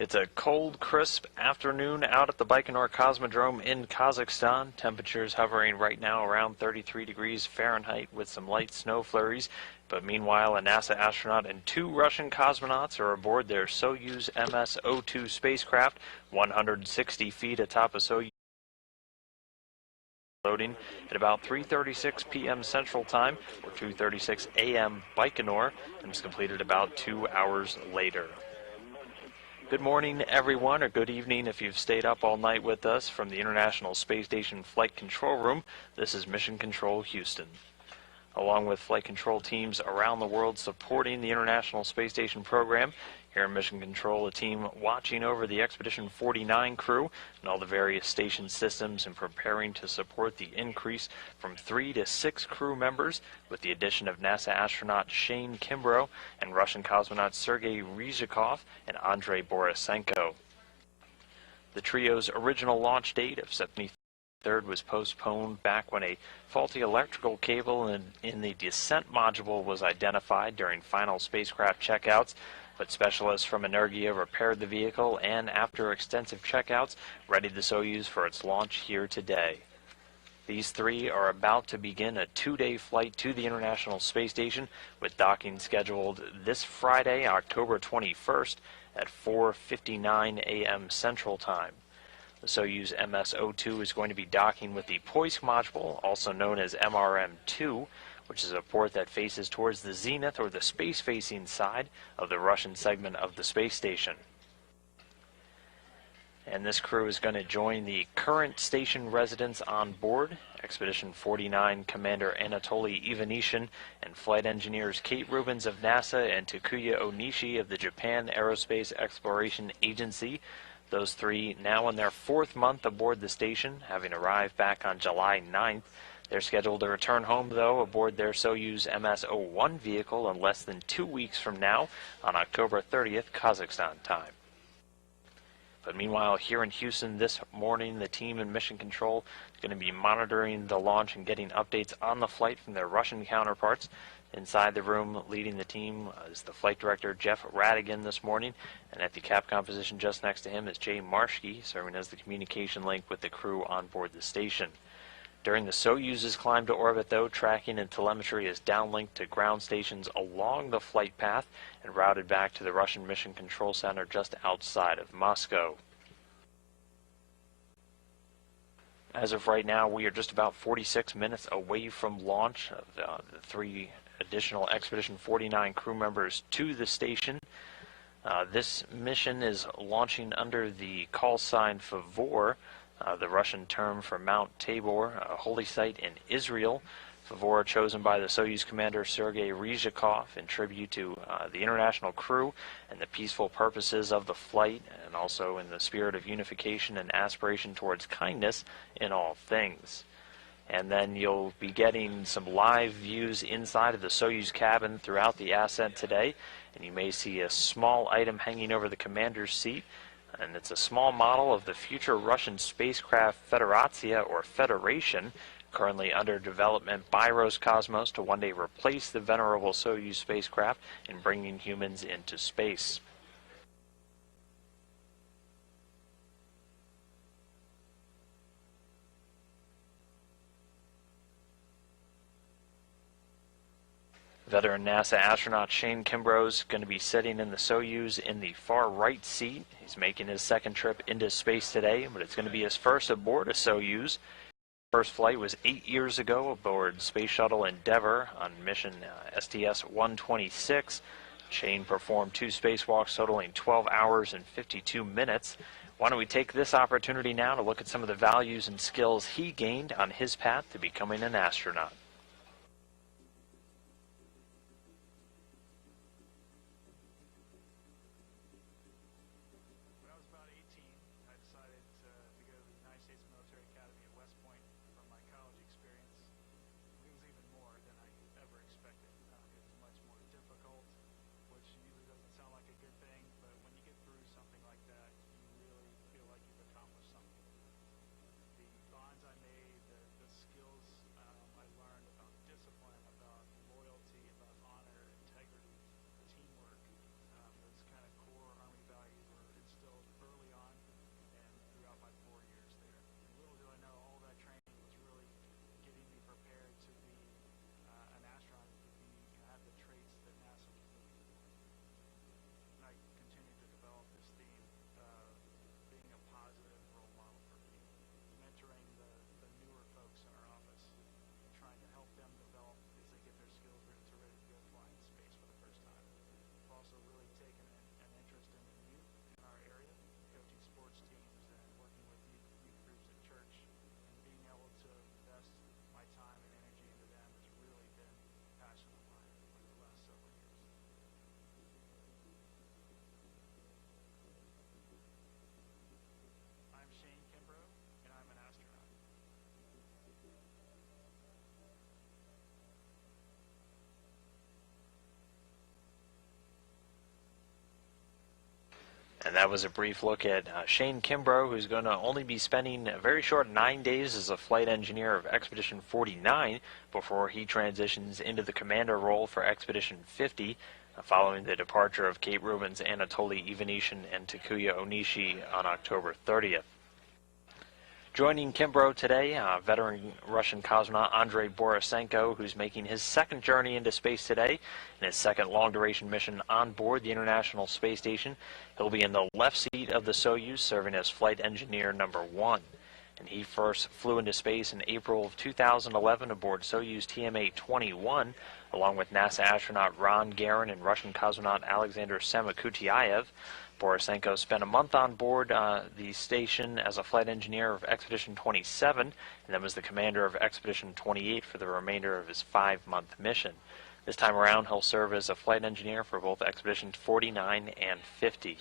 It's a cold, crisp afternoon out at the Baikonur Cosmodrome in Kazakhstan. Temperatures hovering right now around 33 degrees Fahrenheit with some light snow flurries. But meanwhile, a NASA astronaut and 2 Russian cosmonauts are aboard their Soyuz MS-02 spacecraft, 160 feet atop a Soyuz loading at about 3:36 p.m. Central Time or 2:36 a.m. Baikonur, and was completed about 2 hours later. Good morning, everyone, or good evening if you've stayed up all night with us from the International Space Station Flight Control Room. This is Mission Control Houston. Along with flight control teams around the world supporting the International Space Station program, here in Mission Control, a team watching over the Expedition 49 crew and all the various station systems and preparing to support the increase from 3 to 6 crew members with the addition of NASA astronaut Shane Kimbrough and Russian cosmonauts Sergei Ryzhikov and Andrei Borisenko. The trio's original launch date of September 3rd was postponed back when a faulty electrical cable in the descent module was identified during final spacecraft checkouts. But specialists from Energia repaired the vehicle and, after extensive checkouts, readied the Soyuz for its launch here today. These 3 are about to begin a 2-day flight to the International Space Station, with docking scheduled this Friday, October 21st at 4:59 a.m. Central Time. The Soyuz MS-02 is going to be docking with the Poisk module, also known as MRM-2, which is a port that faces towards the zenith or the space-facing side of the Russian segment of the space station. And this crew is going to join the current station residents on board, Expedition 49 Commander Anatoly Ivanishin and flight engineers Kate Rubins of NASA and Takuya Onishi of the Japan Aerospace Exploration Agency. Those 3 now in their 4th month aboard the station, having arrived back on July 9th. They're scheduled to return home, though, aboard their Soyuz MS-01 vehicle in less than 2 weeks from now on October 30th, Kazakhstan time. But meanwhile, here in Houston this morning, the team in Mission Control is going to be monitoring the launch and getting updates on the flight from their Russian counterparts. Inside the room, leading the team is the flight director, Jeff Radigan, this morning. And at the Capcom position just next to him is Jay Marshke, serving as the communication link with the crew on board the station. During the Soyuz's climb to orbit, though, tracking and telemetry is downlinked to ground stations along the flight path and routed back to the Russian Mission Control Center just outside of Moscow. As of right now, we are just about 46 minutes away from launch of the 3 additional Expedition 49 crew members to the station. This mission is launching under the call sign Favor, the Russian term for Mount Tabor, a holy site in Israel. Favor chosen by the Soyuz commander Sergei Ryzhikov in tribute to the international crew and the peaceful purposes of the flight, and also in the spirit of unification and aspiration towards kindness in all things. And then you'll be getting some live views inside of the Soyuz cabin throughout the ascent today, and you may see a small item hanging over the commander's seat. And it's a small model of the future Russian spacecraft Federatia, or Federation, currently under development by Roscosmos to one day replace the venerable Soyuz spacecraft in bringing humans into space. Veteran NASA astronaut Shane Kimbrough is going to be sitting in the Soyuz in the far right seat. He's making his 2nd trip into space today, but it's going to be his first aboard a Soyuz. First flight was 8 years ago aboard Space Shuttle Endeavour on mission STS-126. Shane performed 2 spacewalks totaling 12 hours and 52 minutes. Why don't we take this opportunity now to look at some of the values and skills he gained on his path to becoming an astronaut. And that was a brief look at Shane Kimbrough, who's going to only be spending a very short 9 days as a flight engineer of Expedition 49 before he transitions into the commander role for Expedition 50, following the departure of Kate Rubins, Anatoly Ivanishin, and Takuya Onishi on October 30th. Joining Kimbrough today, veteran Russian cosmonaut Andrei Borisenko, who's making his second journey into space today and his second long-duration mission on board the International Space Station. He'll be in the left seat of the Soyuz, serving as flight engineer number 1. And he first flew into space in April of 2011 aboard Soyuz TMA-21, along with NASA astronaut Ron Garan and Russian cosmonaut Alexander Samokutyaev. Borisenko spent a month on board the station as a flight engineer of Expedition 27, and then was the commander of Expedition 28 for the remainder of his 5-month mission. This time around, he'll serve as a flight engineer for both Expeditions 49 and 50.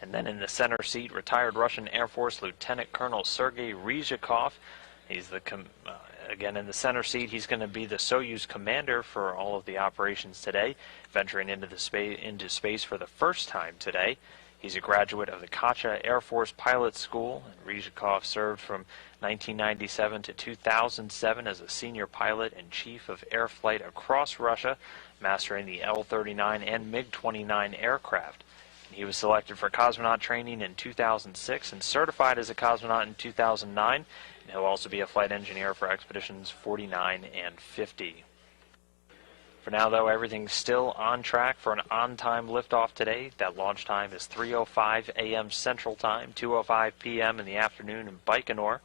And then in the center seat, retired Russian Air Force Lieutenant Colonel Sergei Ryzhikov. He's again in the center seat. He's going to be the Soyuz commander for all of the operations today, venturing into space for the first time today. He's a graduate of the Kacha Air Force Pilot School. Ryzhikov served from 1997 to 2007 as a senior pilot and chief of air flight across Russia, mastering the L-39 and MiG-29 aircraft. He was selected for cosmonaut training in 2006 and certified as a cosmonaut in 2009. And he'll also be a flight engineer for Expeditions 49 and 50. For now, though, everything's still on track for an on-time liftoff today. That launch time is 3:05 a.m. Central Time, 2:05 p.m. in the afternoon in Baikonur.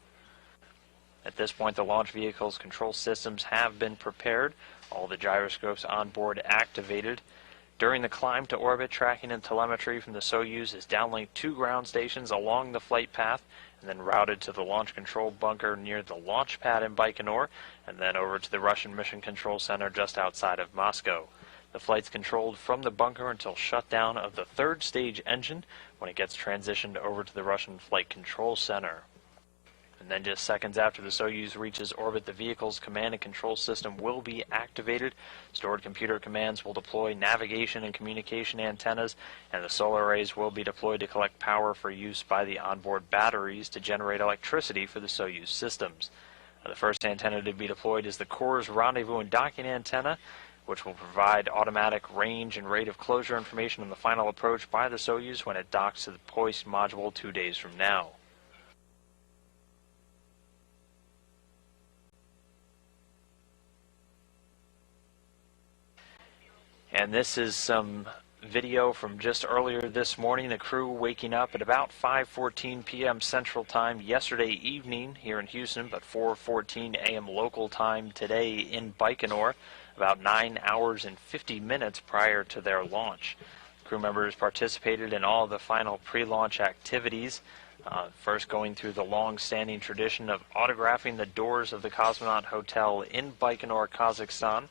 At this point, the launch vehicle's control systems have been prepared, all the gyroscopes on board activated. During the climb to orbit, tracking and telemetry from the Soyuz is downlinked 2 ground stations along the flight path, and then routed to the launch control bunker near the launch pad in Baikonur, and then over to the Russian Mission Control Center just outside of Moscow. The flight's controlled from the bunker until shutdown of the 3rd stage engine, when it gets transitioned over to the Russian Flight Control Center. And then just seconds after the Soyuz reaches orbit, the vehicle's command and control system will be activated. Stored computer commands will deploy navigation and communication antennas, and the solar arrays will be deployed to collect power for use by the onboard batteries to generate electricity for the Soyuz systems. The first antenna to be deployed is the Core's rendezvous and docking antenna, which will provide automatic range and rate of closure information on the final approach by the Soyuz when it docks to the hoist module 2 days from now. And this is some video from just earlier this morning. The crew waking up at about 5:14 p.m. Central Time yesterday evening here in Houston, but 4:14 a.m. local time today in Baikonur, about 9 hours and 50 minutes prior to their launch. Crew members participated in all the final pre-launch activities, first going through the long-standing tradition of autographing the doors of the Cosmonaut Hotel in Baikonur, Kazakhstan.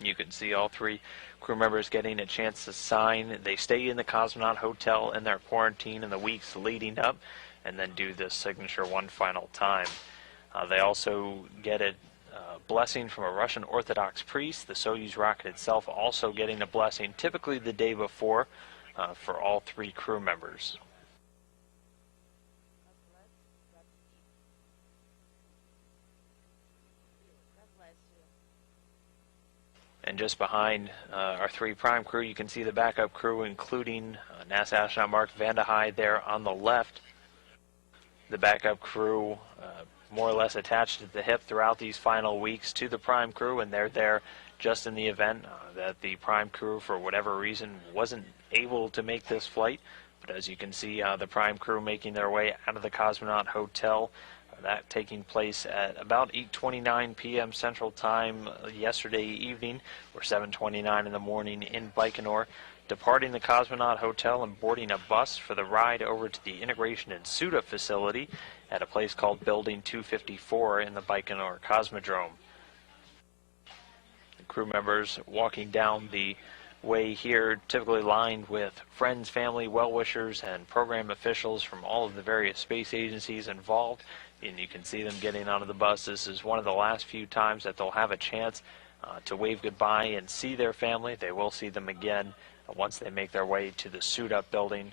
You can see all 3 crew members getting a chance to sign. They stay in the Cosmonaut Hotel in their quarantine in the weeks leading up, and then do the signature one final time. They also get a blessing from a Russian Orthodox priest. The Soyuz rocket itself also getting a blessing, typically the day before, for all 3 crew members. And just behind our 3 prime crew, you can see the backup crew, including NASA astronaut Mark Vande Hei there on the left. The backup crew more or less attached at the hip throughout these final weeks to the prime crew, and they're there just in the event that the prime crew, for whatever reason, wasn't able to make this flight. But as you can see, the prime crew making their way out of the Cosmonaut Hotel. That taking place at about 8:29 p.m. Central Time yesterday evening, or 7:29 in the morning in Baikonur, departing the Cosmonaut Hotel and boarding a bus for the ride over to the Integration and Suda facility at a place called Building 254 in the Baikonur Cosmodrome. The crew members walking down the way here, typically lined with friends, family, well-wishers, and program officials from all of the various space agencies involved. And you can see them getting onto the bus. This is one of the last few times that they'll have a chance to wave goodbye and see their family. They will see them again once they make their way to the suit-up building.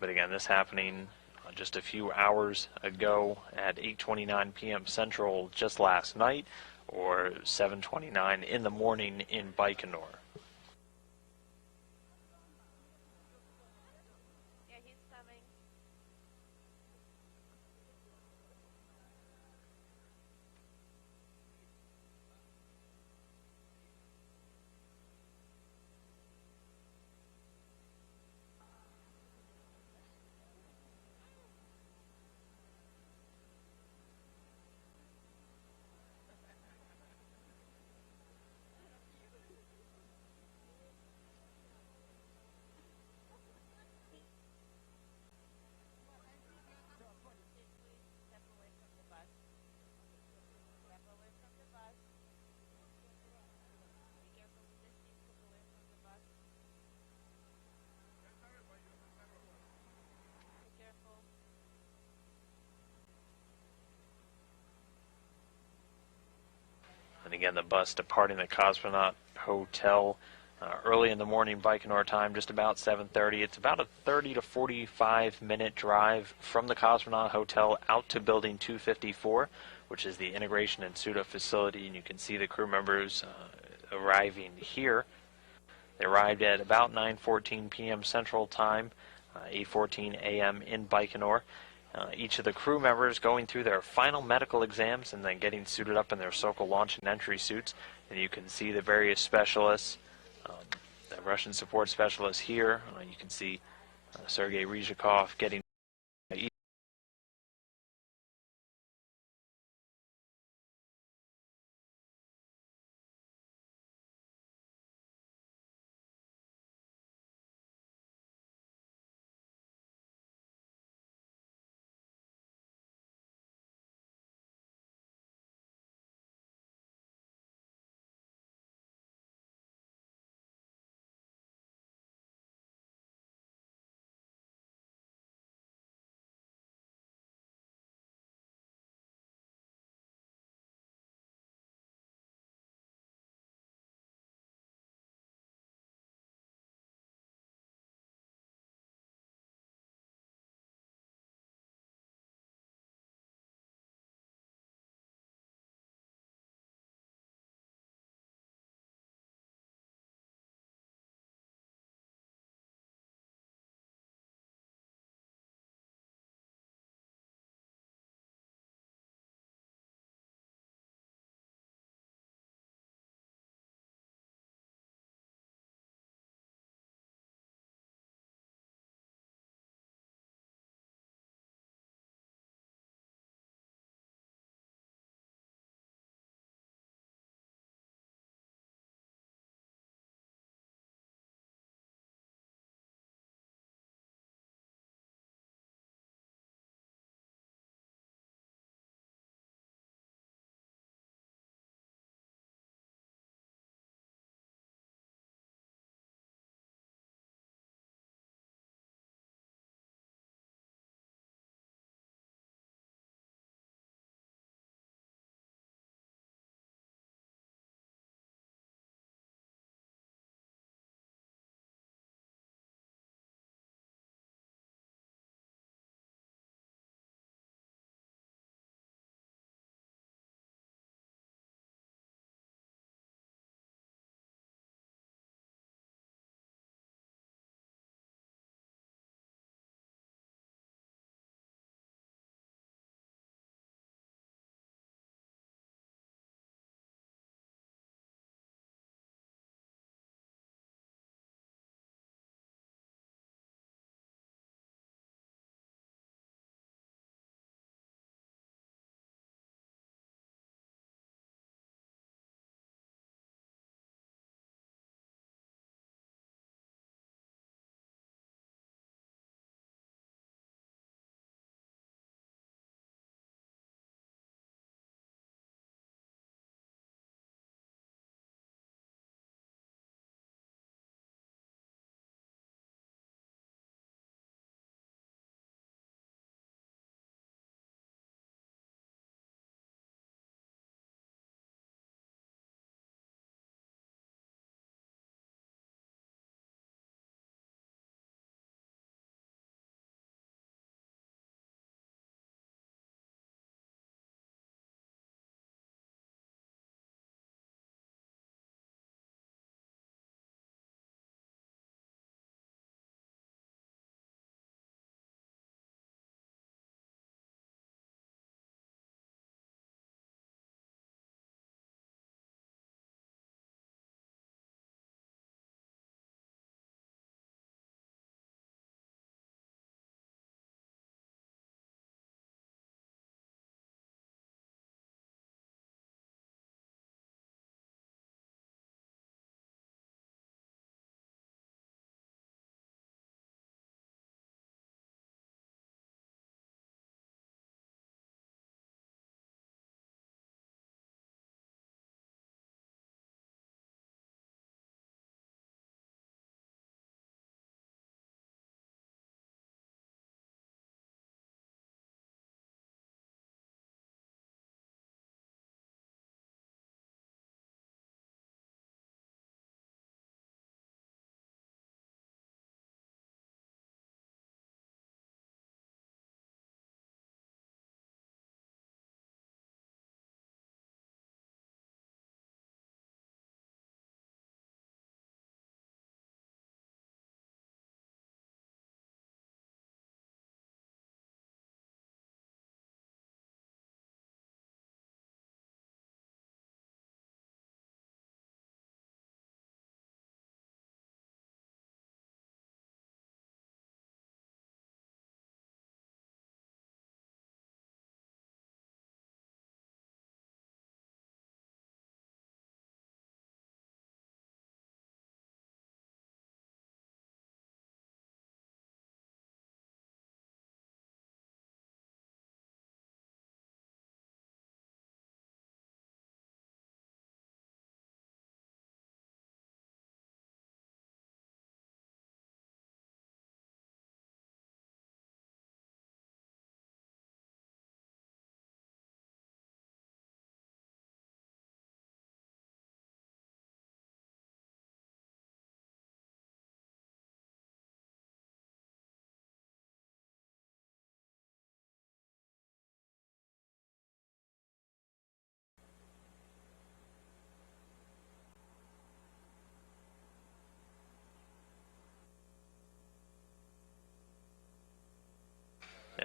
But again, this happening just a few hours ago at 8:29 p.m. Central just last night, or 7:29 in the morning in Baikonur. And again, the bus departing the Cosmonaut Hotel early in the morning Baikonur time, just about 7:30. It's about a 30 to 45-minute drive from the Cosmonaut Hotel out to Building 254, which is the integration and suit-up facility, and you can see the crew members arriving here. They arrived at about 9:14 p.m. Central Time, 8:14 a.m. in Baikonur. Each of the crew members going through their final medical exams and then getting suited up in their Sokol launch and entry suits. And you can see the various specialists, the Russian support specialists here. You can see Sergei Ryzhikov getting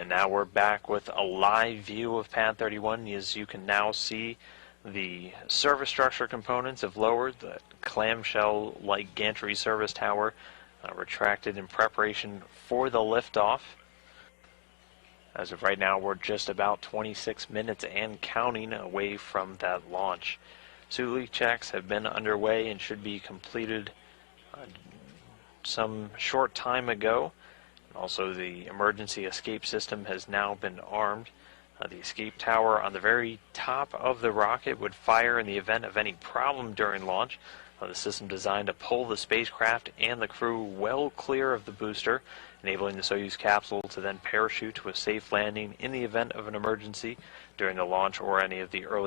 And now we're back with a live view of Pad 31. As you can now see, the service structure components have lowered. The clamshell-like gantry service tower retracted in preparation for the liftoff. As of right now, we're just about 26 minutes and counting away from that launch. Suli checks have been underway and should be completed some short time ago. Also, the emergency escape system has now been armed. The escape tower on the very top of the rocket would fire in the event of any problem during launch. The system designed to pull the spacecraft and the crew well clear of the booster, enabling the Soyuz capsule to then parachute to a safe landing in the event of an emergency during the launch or any of the early